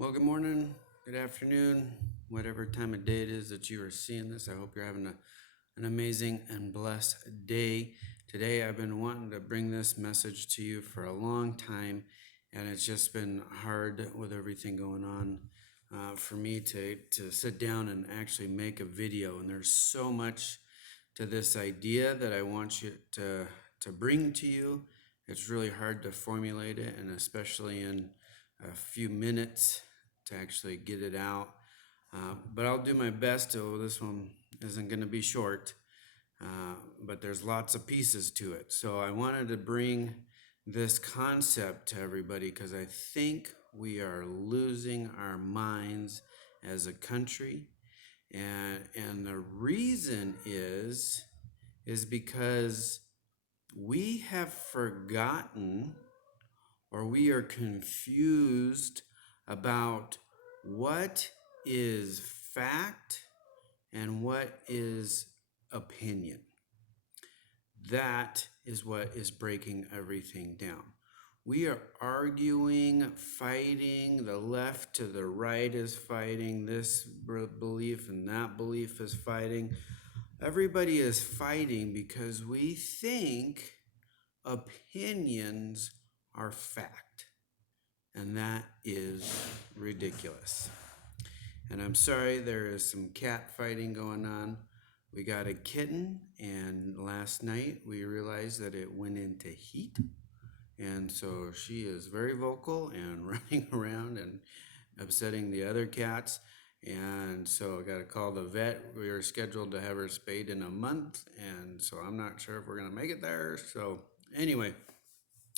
Well, good morning, good afternoon, whatever time of day it is that you are seeing this. I hope you're having an amazing and blessed day. Today, I've been wanting to bring this message to you for a long time, and it's just been hard with everything going on for me to sit down and actually make a video. And there's so much to this idea that I want you to bring to you. It's really hard to formulate it, and especially in a few minutes to actually get it out. But I'll do my best. This one isn't going to be short, but there's lots of pieces to it. So I wanted to bring this concept to everybody because I think we are losing our minds as a country. And the reason is because we have forgotten or we are confused about what is fact and what is opinion. That is what is breaking everything down. We are arguing, fighting, the left to the right is fighting, this belief and that belief is fighting. Everybody is fighting because we think opinions are fact. And that is ridiculous. And I'm sorry, there is some cat fighting going on. We got a kitten, and last night we realized that it went into heat. And so she is very vocal and running around and upsetting the other cats. And so I got to call the vet. We are scheduled to have her spayed in a month. And so I'm not sure if we're going to make it there. So anyway,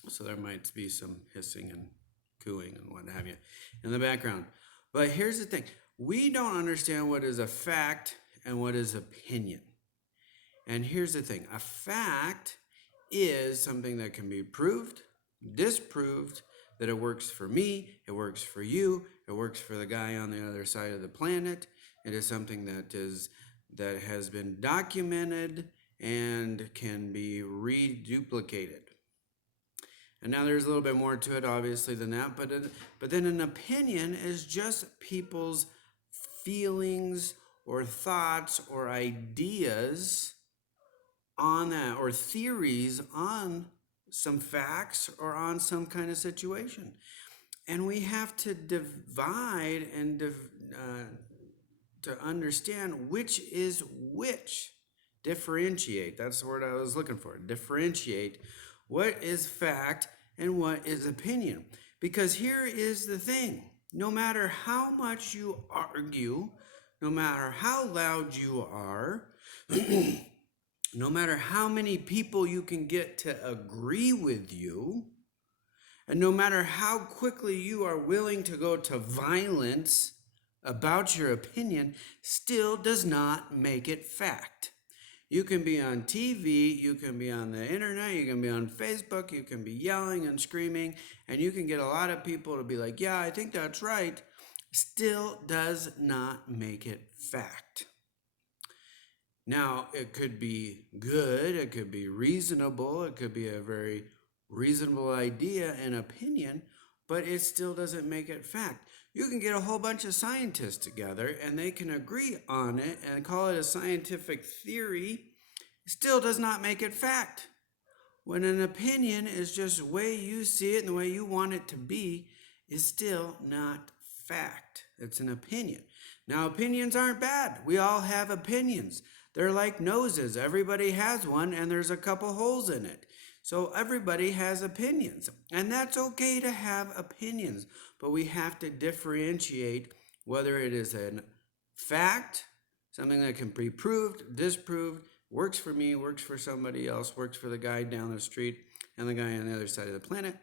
so there might be some hissing and cooing and what have you in the background. But here's the thing. We don't understand what is a fact and what is opinion. And here's the thing. A fact is something that can be proved, disproved, that it works for me, it works for you, it works for the guy on the other side of the planet. It is something that has been documented and can be reduplicated. And now there's a little bit more to it, obviously, than that. But then an opinion is just people's feelings or thoughts or ideas on that, or theories on some facts or on some kind of situation. And we have to divide and to understand which is which. Differentiate. That's the word I was looking for. Differentiate what is fact and what is opinion. Because here is the thing. No matter how much you argue, no matter how loud you are, no matter how many people you can get to agree with you, and no matter how quickly you are willing to go to violence about your opinion, still does not make it fact. You can be on TV, you can be on the internet, you can be on Facebook, you can be yelling and screaming, and you can get a lot of people to be like, yeah, I think that's right. Still does not make it fact. Now, it could be good, it could be reasonable, it could be a very reasonable idea and opinion, but it still doesn't make it fact. You can get a whole bunch of scientists together and they can agree on it and call it a scientific theory. It still does not make it fact. When an opinion is just the way you see it and the way you want it to be, is still not fact. It's an opinion. Now, opinions aren't bad. We all have opinions. They're like noses. Everybody has one, and there's a couple holes in it. So everybody has opinions, and that's okay to have opinions, but we have to differentiate whether it is a fact, something that can be proved, disproved, works for me, works for somebody else, works for the guy down the street and the guy on the other side of the planet,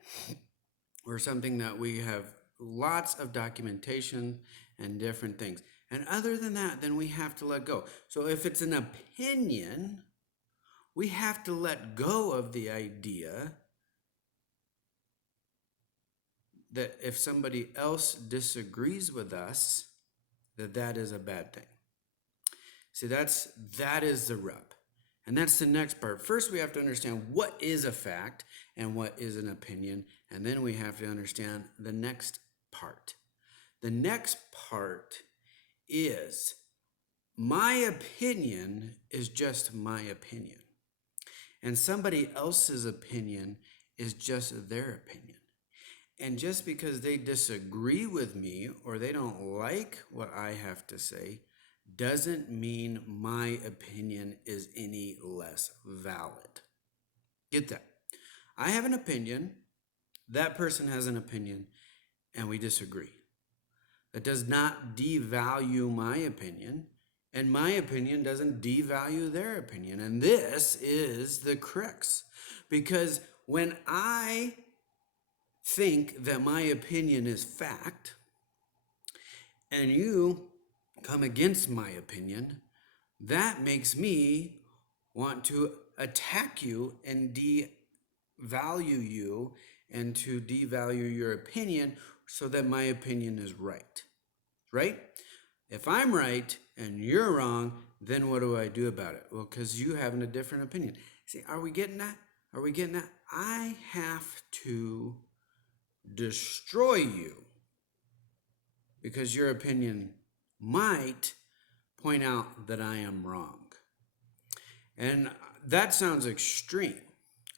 or something that we have lots of documentation and different things. And other than that, then we have to let go. So if it's an opinion, we have to let go of the idea that if somebody else disagrees with us, that is a bad thing. See, that is the rub. And that's the next part. First, we have to understand what is a fact and what is an opinion. And then we have to understand the next part. The next part is my opinion is just my opinion. And somebody else's opinion is just their opinion. And just because they disagree with me or they don't like what I have to say doesn't mean my opinion is any less valid. Get that? I have an opinion, that person has an opinion, and we disagree. That does not devalue my opinion, and my opinion doesn't devalue their opinion. And this is the crux. Because when I think that my opinion is fact, and you come against my opinion, that makes me want to attack you and devalue you and to devalue your opinion so that my opinion is right. Right? If I'm right and you're wrong, then what do I do about it? Well, because you have a different opinion. See, are we getting that? Are we getting that? I have to destroy you because your opinion might point out that I am wrong. And that sounds extreme.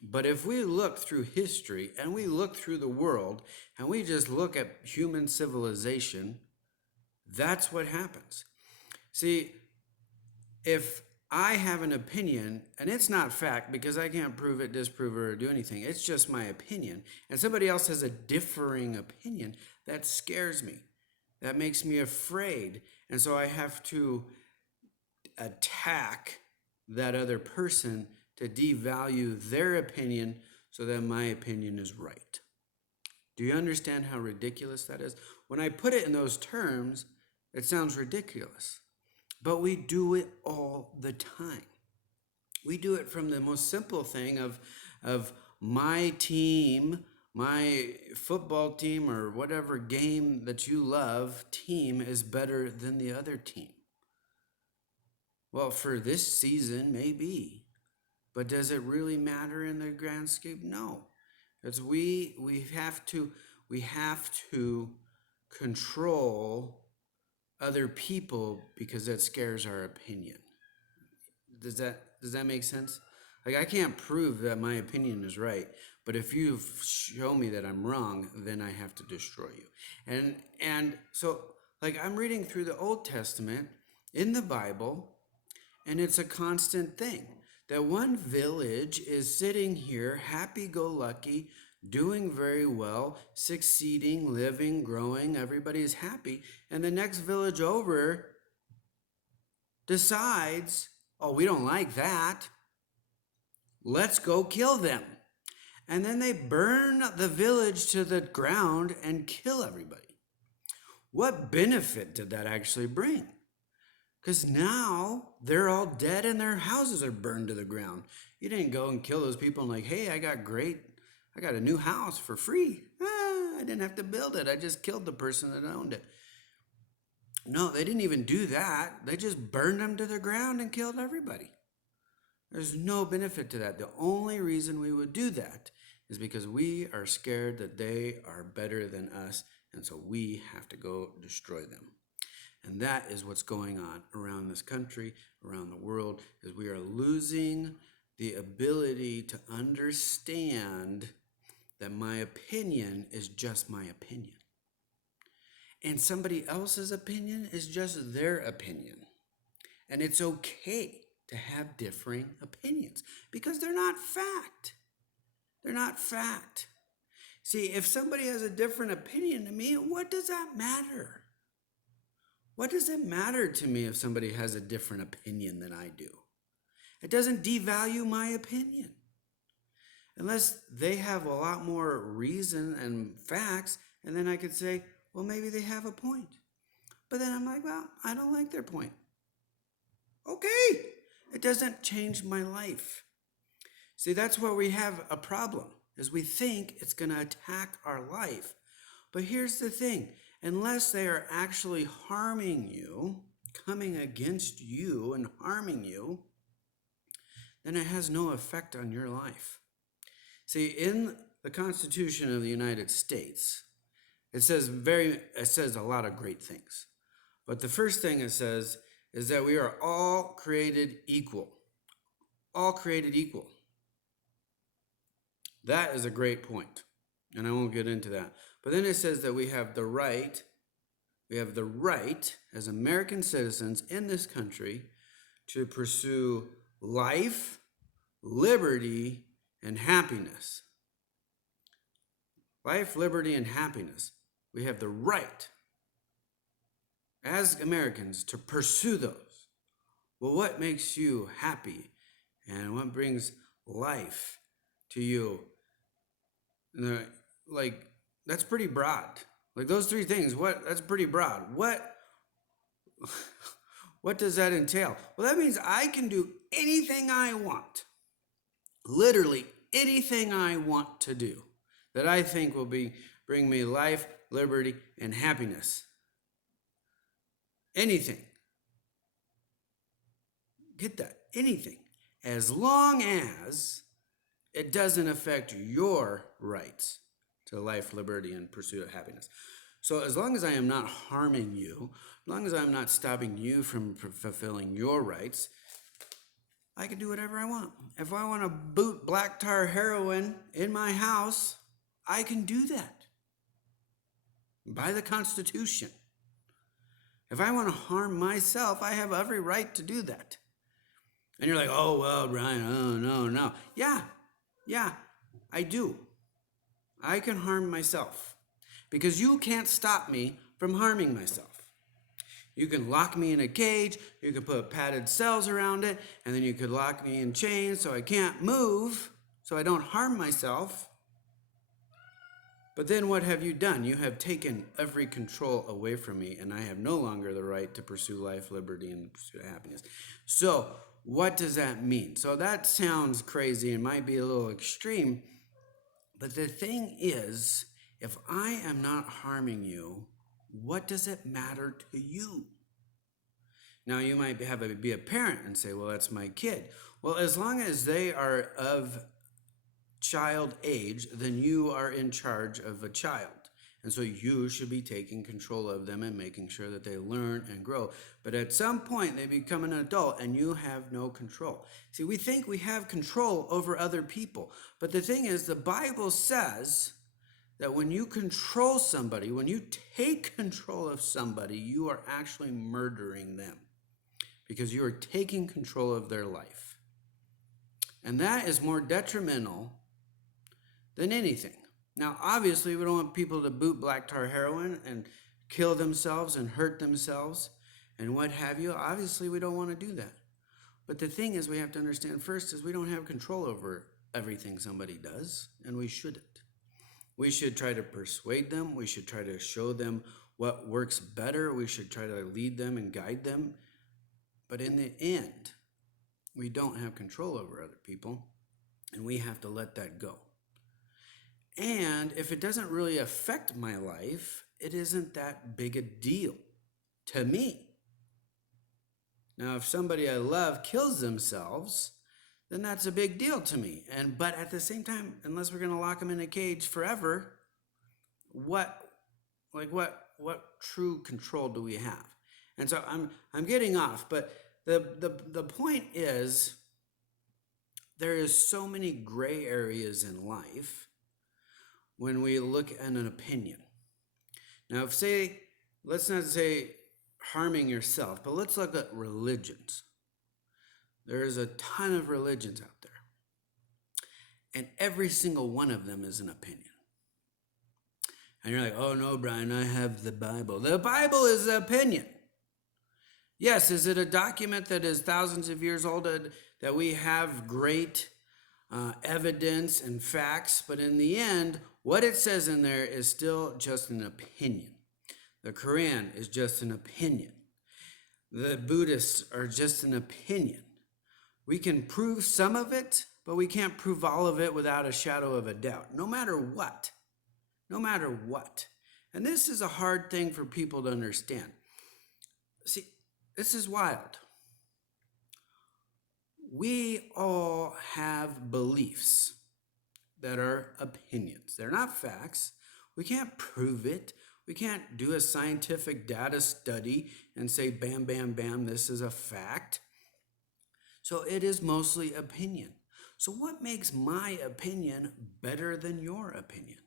But if we look through history and we look through the world and we just look at human civilization, that's what happens. See, if I have an opinion and it's not fact because I can't prove it, disprove it, or do anything, it's just my opinion, and somebody else has a differing opinion, that scares me. That makes me afraid. And so I have to attack that other person to devalue their opinion so that my opinion is right. Do you understand how ridiculous that is? When I put it in those terms, it sounds ridiculous, but we do it all the time. We do it from the most simple thing of my team, my football team, or whatever game that you love, team is better than the other team. Well, for this season, maybe. But does it really matter in the grand scheme? No. Because we have to control other people because that scares our opinion. Does that make sense? Like, I can't prove that my opinion is right, but if you show me that I'm wrong, then I have to destroy you. And so, like, I'm reading through the Old Testament in the Bible, and it's a constant thing that one village is sitting here happy-go-lucky, doing very well, succeeding, living, growing, everybody's happy, and the next village over decides, oh, we don't like that. Let's go kill them. And then they burn the village to the ground and kill everybody. What benefit did that actually bring? Because now they're all dead and their houses are burned to the ground. You didn't go and kill those people and like, hey, I got a new house for free. I didn't have to build it. I just killed the person that owned it. No, they didn't even do that. They just burned them to the ground and killed everybody. There's no benefit to that. The only reason we would do that is because we are scared that they are better than us, and so we have to go destroy them. And that is what's going on around this country, around the world, is we are losing the ability to understand that my opinion is just my opinion. And somebody else's opinion is just their opinion. And it's okay to have differing opinions because they're not fact. They're not fact. See, if somebody has a different opinion to me, what does that matter? What does it matter to me if somebody has a different opinion than I do? It doesn't devalue my opinion. Unless they have a lot more reason and facts, and then I could say, well, maybe they have a point. But then I'm like, well, I don't like their point. Okay, it doesn't change my life. See, that's where we have a problem, is we think it's going to attack our life. But here's the thing, unless they are actually harming you, coming against you and harming you, then it has no effect on your life. See, in the Constitution of the United States, It says a lot of great things. But the first thing it says is that we are all created equal. All created equal. That is a great point, and I won't get into that. But then it says that we have the right as American citizens in this country to pursue life, liberty, and happiness. Life, liberty, and happiness. We have the right as Americans to pursue those. Well, what makes you happy and what brings life to you? Like, that's pretty broad. Like those three things, that's pretty broad. What does that entail? Well, that means I can do anything I want. Literally anything I want to do that I think will bring me life, liberty, and happiness. Anything. Get that? Anything. As long as it doesn't affect your rights to life, liberty, and pursuit of happiness. So as long as I am not harming you, as long as I'm not stopping you from fulfilling your rights, I can do whatever I want. If I want to boot black tar heroin in my house, I can do that. By the Constitution. If I want to harm myself, I have every right to do that. And you're like, oh, well, Brian, oh, no. Yeah, I do. I can harm myself because you can't stop me from harming myself. You can lock me in a cage, you can put padded cells around it, and then you could lock me in chains so I can't move, so I don't harm myself. But then what have you done? You have taken every control away from me, and I have no longer the right to pursue life, liberty, and pursue happiness. So what does that mean? So that sounds crazy and might be a little extreme, but the thing is, if I am not harming you, what does it matter to you? Now, you might be a parent and say, well, that's my kid. Well, as long as they are of child age, then you are in charge of a child. And so you should be taking control of them and making sure that they learn and grow. But at some point, they become an adult and you have no control. See, we think we have control over other people. But the thing is, the Bible says that when you control somebody, when you take control of somebody, you are actually murdering them because you are taking control of their life. And that is more detrimental than anything. Now, obviously, we don't want people to boot black tar heroin and kill themselves and hurt themselves and what have you. Obviously, we don't want to do that. But the thing is, we have to understand first is we don't have control over everything somebody does, and we shouldn't. We should try to persuade them. We should try to show them what works better. We should try to lead them and guide them. But in the end, we don't have control over other people, and we have to let that go. And if it doesn't really affect my life, it isn't that big a deal to me. Now, if somebody I love kills themselves, then that's a big deal to me. But at the same time, unless we're going to lock them in a cage forever, what true control do we have? And so I'm getting off, but the point is there is so many gray areas in life when we look at an opinion. Now, let's not say harming yourself, but let's look at religions. There's a ton of religions out there, and every single one of them is an opinion. And you're like, oh no, Brian, I have the Bible. The Bible is an opinion. Yes, is it a document that is thousands of years old that we have great evidence and facts, but in the end, what it says in there is still just an opinion. The Quran is just an opinion. The Buddhists are just an opinion. We can prove some of it, but we can't prove all of it without a shadow of a doubt, no matter what. No matter what. And this is a hard thing for people to understand. See, this is wild. We all have beliefs that are opinions. They're not facts. We can't prove it. We can't do a scientific data study and say, bam, bam, bam, this is a fact. So it is mostly opinion. So what makes my opinion better than your opinion?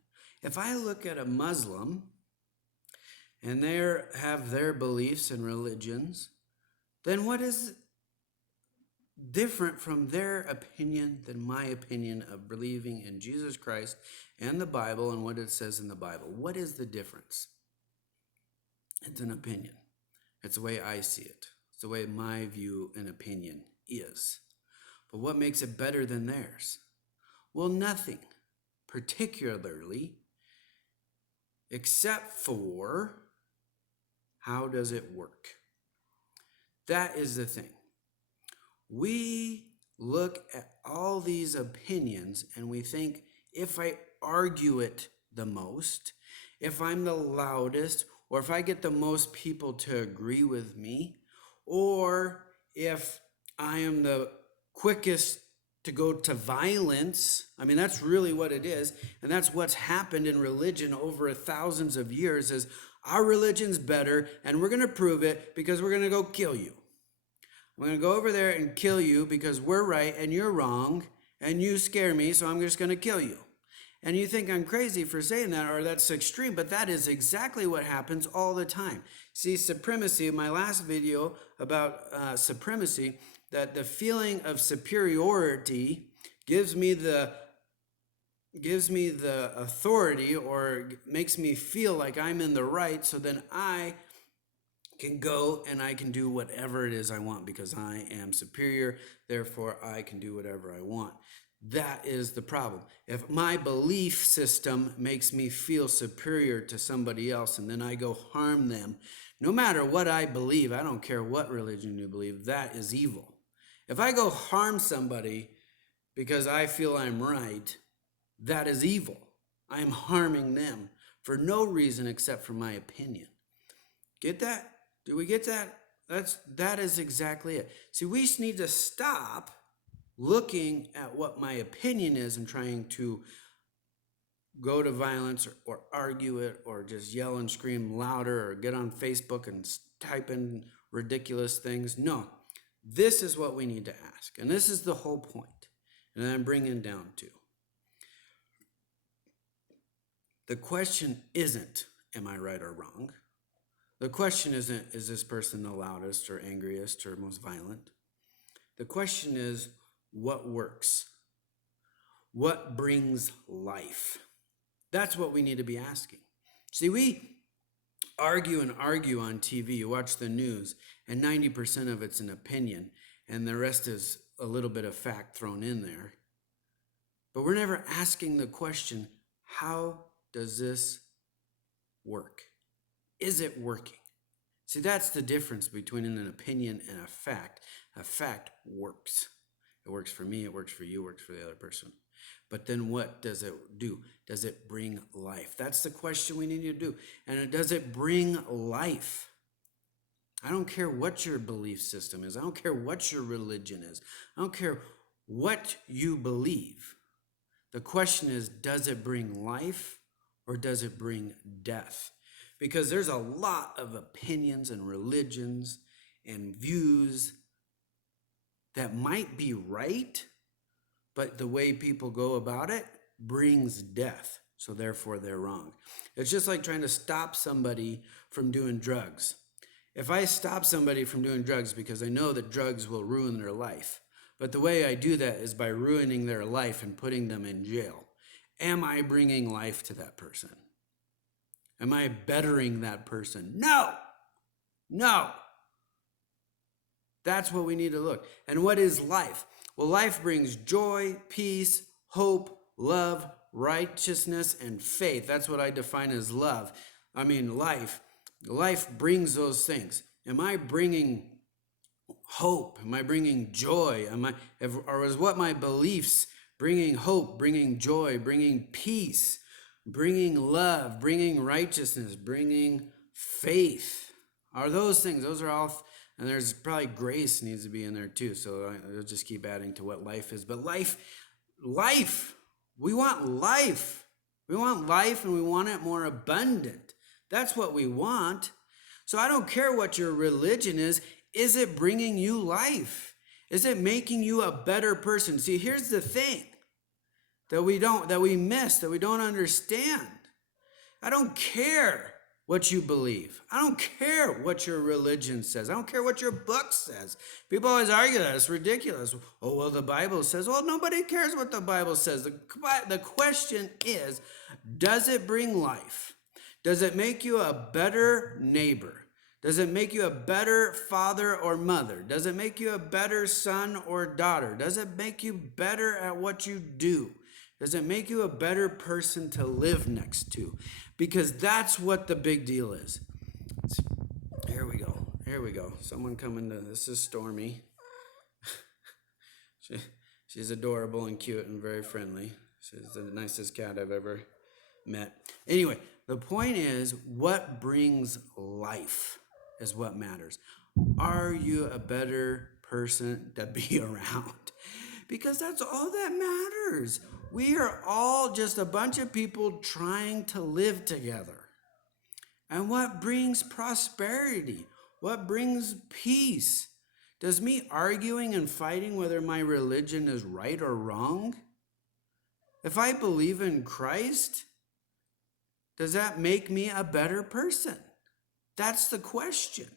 If I look at a Muslim and they have their beliefs and religions, then what is different from their opinion than my opinion of believing in Jesus Christ and the Bible and what it says in the Bible? What is the difference? It's an opinion. It's the way I see it. It's the way my view and opinion is. But what makes it better than theirs? Well, nothing, particularly, except for how does it work? That is the thing. We look at all these opinions and we think, if I argue it the most, if I'm the loudest, or if I get the most people to agree with me, or if I am the quickest to go to violence, I mean, that's really what it is. And that's what's happened in religion over thousands of years is our religion's better and we're going to prove it because we're going to go kill you. I'm going to go over there and kill you because we're right and you're wrong and you scare me, so I'm just going to kill you. And you think I'm crazy for saying that or that's extreme, but that is exactly what happens all the time. See, supremacy, my last video about supremacy, that the feeling of superiority gives me the authority or makes me feel like I'm in the right, so then I can go and I can do whatever it is I want because I am superior, therefore I can do whatever I want. That is the problem. If my belief system makes me feel superior to somebody else and then I go harm them, no matter what I believe, I don't care what religion you believe, that is evil. If I go harm somebody because I feel I'm right, that is evil. I am harming them for no reason except for my opinion. Get that? Do we get that? That is exactly it. See, we just need to stop looking at what my opinion is and trying to go to violence or argue it or just yell and scream louder or get on Facebook and type in ridiculous things. No, this is what we need to ask. And this is the whole point. And I'm bringing down to. The question isn't, am I right or wrong? The question isn't, is this person the loudest or angriest or most violent? The question is, what works? What brings life? That's what we need to be asking. See, we argue and argue on TV. You watch the news, and 90% of it's an opinion, and the rest is a little bit of fact thrown in there. But we're never asking the question, how does this work? Is it working? See, that's the difference between an opinion and a fact. A fact works. It works for me, it works for you, it works for the other person. But then what does it do? Does it bring life? That's the question we need to do. And does it bring life? I don't care what your belief system is. I don't care what your religion is. I don't care what you believe. The question is, does it bring life or does it bring death? Because there's a lot of opinions and religions and views that might be right, but the way people go about it brings death. So therefore they're wrong. It's just like trying to stop somebody from doing drugs. If I stop somebody from doing drugs because I know that drugs will ruin their life, but the way I do that is by ruining their life and putting them in jail, am I bringing life to that person? Am I bettering that person? No. That's what we need to look. And what is life? Well, life brings joy, peace, hope, love, righteousness, and faith. That's what I define as love. I mean, life. Life brings those things. Am I bringing hope? Am I bringing joy? Or is what my beliefs bringing hope, bringing joy, bringing peace, bringing love, bringing righteousness, bringing faith? Are those things? Those are all. And there's probably grace needs to be in there too. So I'll just keep adding to what life is. But life, we want life. We want life and we want it more abundant. That's what we want. So I don't care what your religion is. Is it bringing you life? Is it making you a better person? See, here's the thing that we miss, that we don't understand. I don't care what you believe. I don't care what your religion says. I don't care what your book says. People always argue that. It's ridiculous. Oh, well, the Bible says. Well, nobody cares what the Bible says. The question is, does it bring life? Does it make you a better neighbor? Does it make you a better father or mother? Does it make you a better son or daughter? Does it make you better at what you do? Does it make you a better person to live next to? Because that's what the big deal is. Here we go. Here we go. Someone coming to, this is Stormy. She's adorable and cute and very friendly. She's the nicest cat I've ever met. Anyway, the point is, what brings life is what matters. Are you a better person to be around? Because that's all that matters. We are all just a bunch of people trying to live together. And what brings prosperity? What brings peace? Does me arguing and fighting whether my religion is right or wrong? If I believe in Christ, does that make me a better person? That's the question.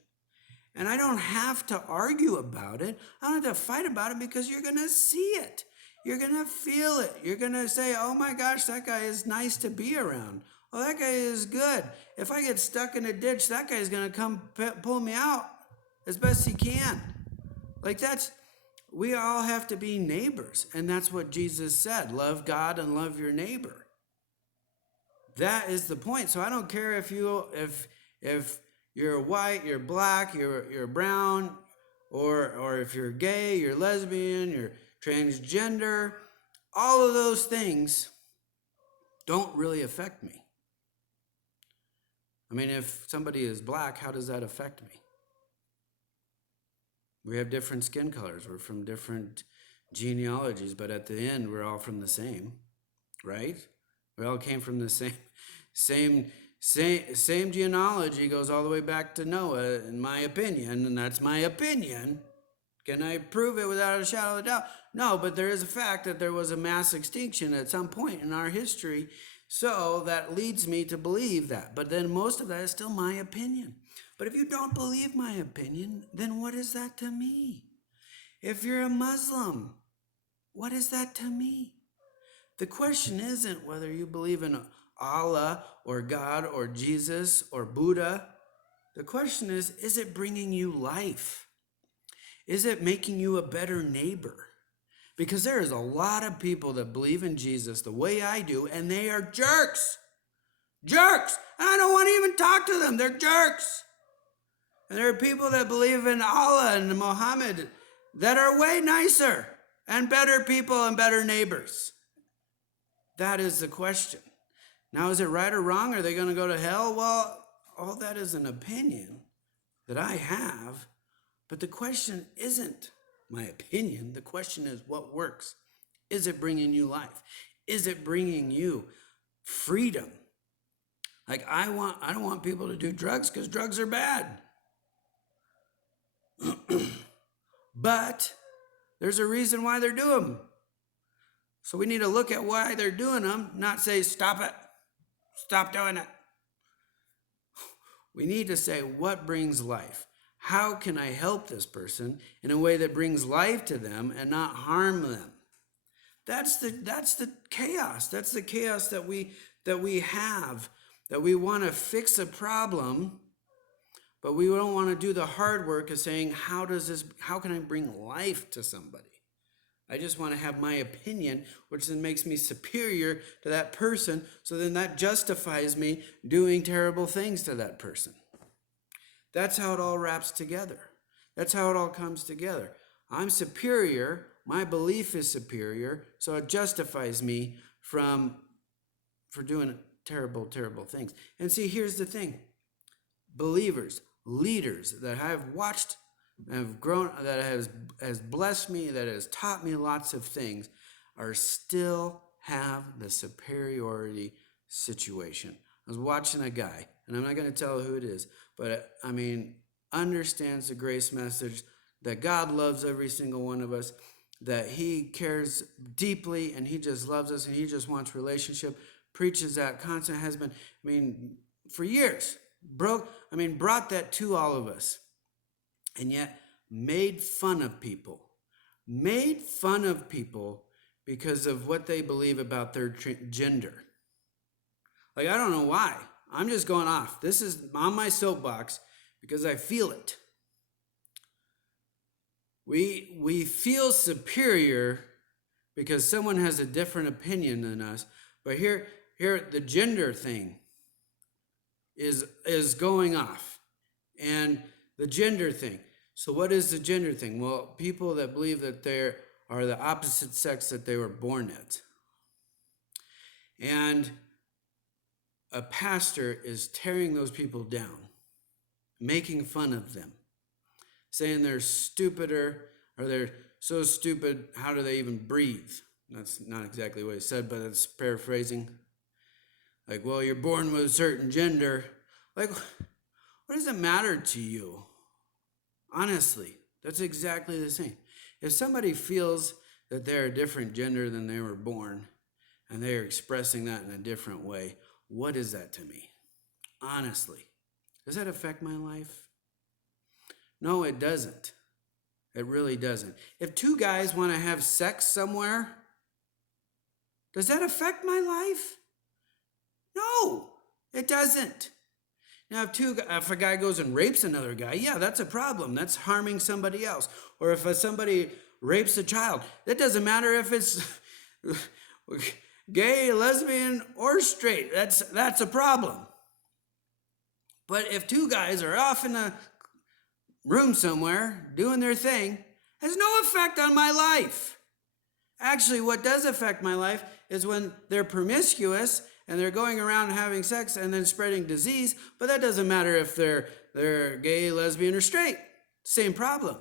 And I don't have to argue about it. I don't have to fight about it, because you're going to see it. You're going to feel it. You're going to say, oh my gosh, that guy is nice to be around. Oh, that guy is good. If I get stuck in a ditch, that guy is going to come pull me out as best he can. Like we all have to be neighbors. And that's what Jesus said. Love God and love your neighbor. That is the point. So I don't care if you're white, you're black, you're brown, or if you're gay, you're lesbian, you're transgender. All of those things don't really affect me. I mean, if somebody is black, how does that affect me? We have different skin colors. We're from different genealogies, but at the end, we're all from the same, right? We all came from the same genealogy, goes all the way back to Noah, in my opinion, and that's my opinion. Can I prove it without a shadow of a doubt? No, but there is a fact that there was a mass extinction at some point in our history, so that leads me to believe that. But then most of that is still my opinion. But if you don't believe my opinion, then what is that to me? If you're a Muslim, what is that to me? The question isn't whether you believe in Allah or God or Jesus or Buddha. The question is it bringing you life? Is it making you a better neighbor? Because there is a lot of people that believe in Jesus the way I do, and they are jerks. Jerks! And I don't want to even talk to them. They're jerks. And there are people that believe in Allah and Muhammad that are way nicer and better people and better neighbors. That is the question. Now, is it right or wrong? Are they going to go to hell? Well, all that is an opinion that I have. But the question isn't my opinion. The question is, what works? Is it bringing you life? Is it bringing you freedom? Like, I don't want people to do drugs because drugs are bad. But there's a reason why they're doing them. So we need to look at why they're doing them, not say, stop it. Stop doing it. We need to say, what brings life? How can I help this person in a way that brings life to them and not harm them? That's the chaos. That's the chaos that we have, that we want to fix a problem, but we don't want to do the hard work of saying, how can I bring life to somebody? I just want to have my opinion, which then makes me superior to that person, so then that justifies me doing terrible things to that person. That's how it all wraps together. That's how it all comes together. I'm superior, my belief is superior, so it justifies me for doing terrible, terrible things. And see, here's the thing. Believers, leaders that I've watched, have grown, that has blessed me, that has taught me lots of things, are still have the superiority situation. I was watching a guy. and I'm not going to tell who it is, but I mean, understands the grace message that God loves every single one of us, that he cares deeply and he just loves us and he just wants relationship, preaches that constant, has been, I mean, for years, brought that to all of us, and yet made fun of people because of what they believe about their gender. Like, I don't know why. I'm just going off. This is on my soapbox because I feel it. We feel superior because someone has a different opinion than us. But here the gender thing is going off. And the gender thing. So what is the gender thing? Well, people that believe that they are the opposite sex that they were born at. And a pastor is tearing those people down, making fun of them, saying they're stupider, or they're so stupid, how do they even breathe? That's not exactly what he said, but it's paraphrasing. Like, well, you're born with a certain gender. Like, what does it matter to you? Honestly, that's exactly the same. If somebody feels that they're a different gender than they were born, and they're expressing that in a different way, what is that to me? Honestly, does that affect my life? No, it doesn't. It really doesn't. If two guys want to have sex somewhere, does that affect my life? No, it doesn't. Now, if a guy goes and rapes another guy, yeah, that's a problem. That's harming somebody else. Or if somebody rapes a child, that doesn't matter if it's gay, lesbian, or straight. That's a problem. But if two guys are off in a room somewhere doing their thing, has no effect on my life. Actually, what does affect my life is when they're promiscuous and they're going around having sex and then spreading disease, but that doesn't matter if they're gay, lesbian, or straight. Same problem.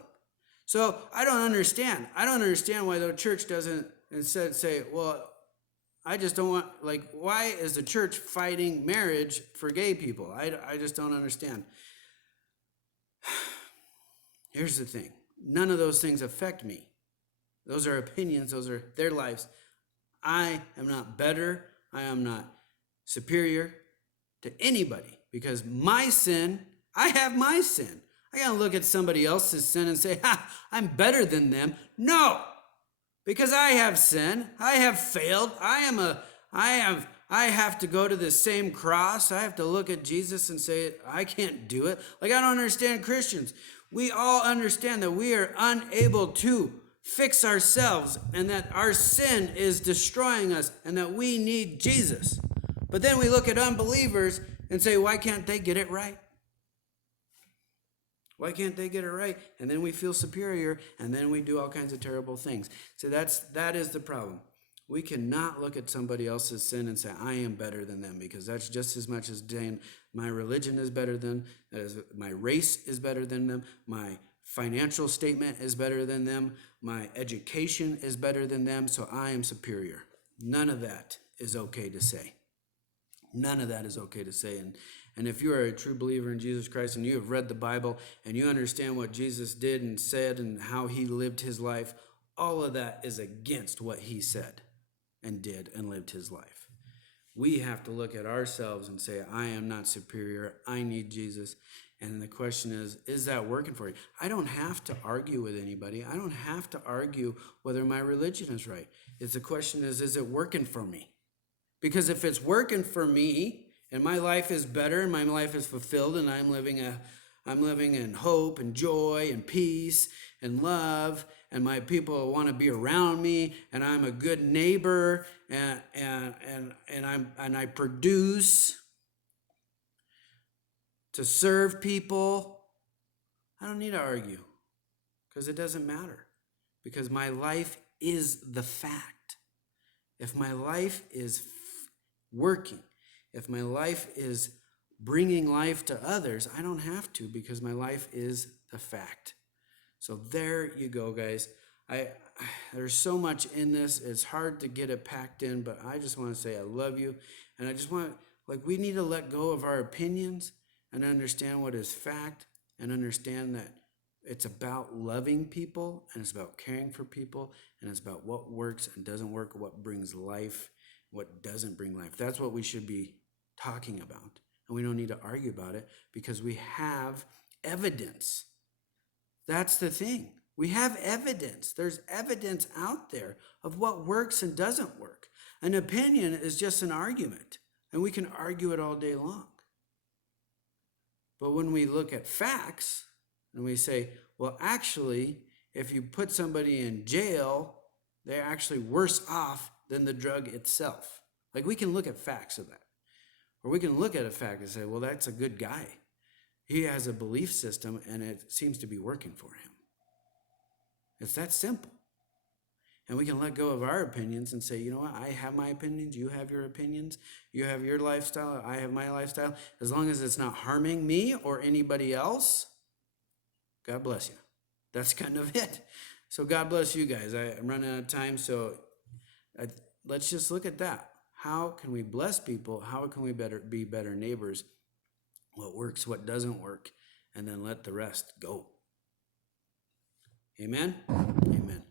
So I don't understand. I don't understand why the church doesn't instead say, well, I just don't want, like, why is the church fighting marriage for gay people? I just don't understand. Here's the thing. None of those things affect me. Those are opinions. Those are their lives. I am not better. I am not superior to anybody because my sin, I have my sin. I can't look at somebody else's sin and say, I'm better than them. No, because I have sin. I have failed. I have to go to the same cross. I have to look at Jesus and say, I can't do it. Like, I don't understand Christians. We all understand that we are unable to fix ourselves and that our sin is destroying us and that we need Jesus. But then we look at unbelievers and say, why can't they get it right? Why can't they get it right? And then we feel superior, and then we do all kinds of terrible things. So that is the problem. We cannot look at somebody else's sin and say, I am better than them, because that's just as much as saying my religion is better than, my race is better than them, my financial statement is better than them, my education is better than them, so I am superior. None of that is okay to say. None of that is okay to say. And if you are a true believer in Jesus Christ and you have read the Bible and you understand what Jesus did and said and how he lived his life, all of that is against what he said and did and lived his life. We have to look at ourselves and say, I am not superior. I need Jesus. And the question is that working for you? I don't have to argue with anybody. I don't have to argue whether my religion is right. The question is it working for me? Because if it's working for me and my life is better and my life is fulfilled and I'm living in hope and joy and peace and love and my people want to be around me and I'm a good neighbor and I produce to serve people, I don't need to argue because it doesn't matter, because my life is the fact. If my life is working, if my life is bringing life to others, I don't have to, because my life is the fact. So there you go, guys. There's so much in this. It's hard to get it packed in, but I just want to say I love you, and I just want Like, we need to let go of our opinions and understand what is fact, and understand that it's about loving people, and it's about caring for people, and it's about what works and doesn't work, what brings life, what doesn't bring life. That's what we should be talking about. And we don't need to argue about it because we have evidence. That's the thing. We have evidence. There's evidence out there of what works and doesn't work. An opinion is just an argument, and we can argue it all day long. But when we look at facts and we say, well, actually, if you put somebody in jail, they're actually worse off than the drug itself. Like, we can look at facts of that. Or we can look at a fact and say, well, that's a good guy. He has a belief system and it seems to be working for him. It's that simple. And we can let go of our opinions and say, you know what, I have my opinions, you have your opinions, you have your lifestyle, I have my lifestyle. As long as it's not harming me or anybody else, God bless you. That's kind of it. So God bless you guys. I'm running out of time, so let's just look at that. How can we bless people? How can we be better neighbors? What works, what doesn't work, and then let the rest go. Amen? Amen.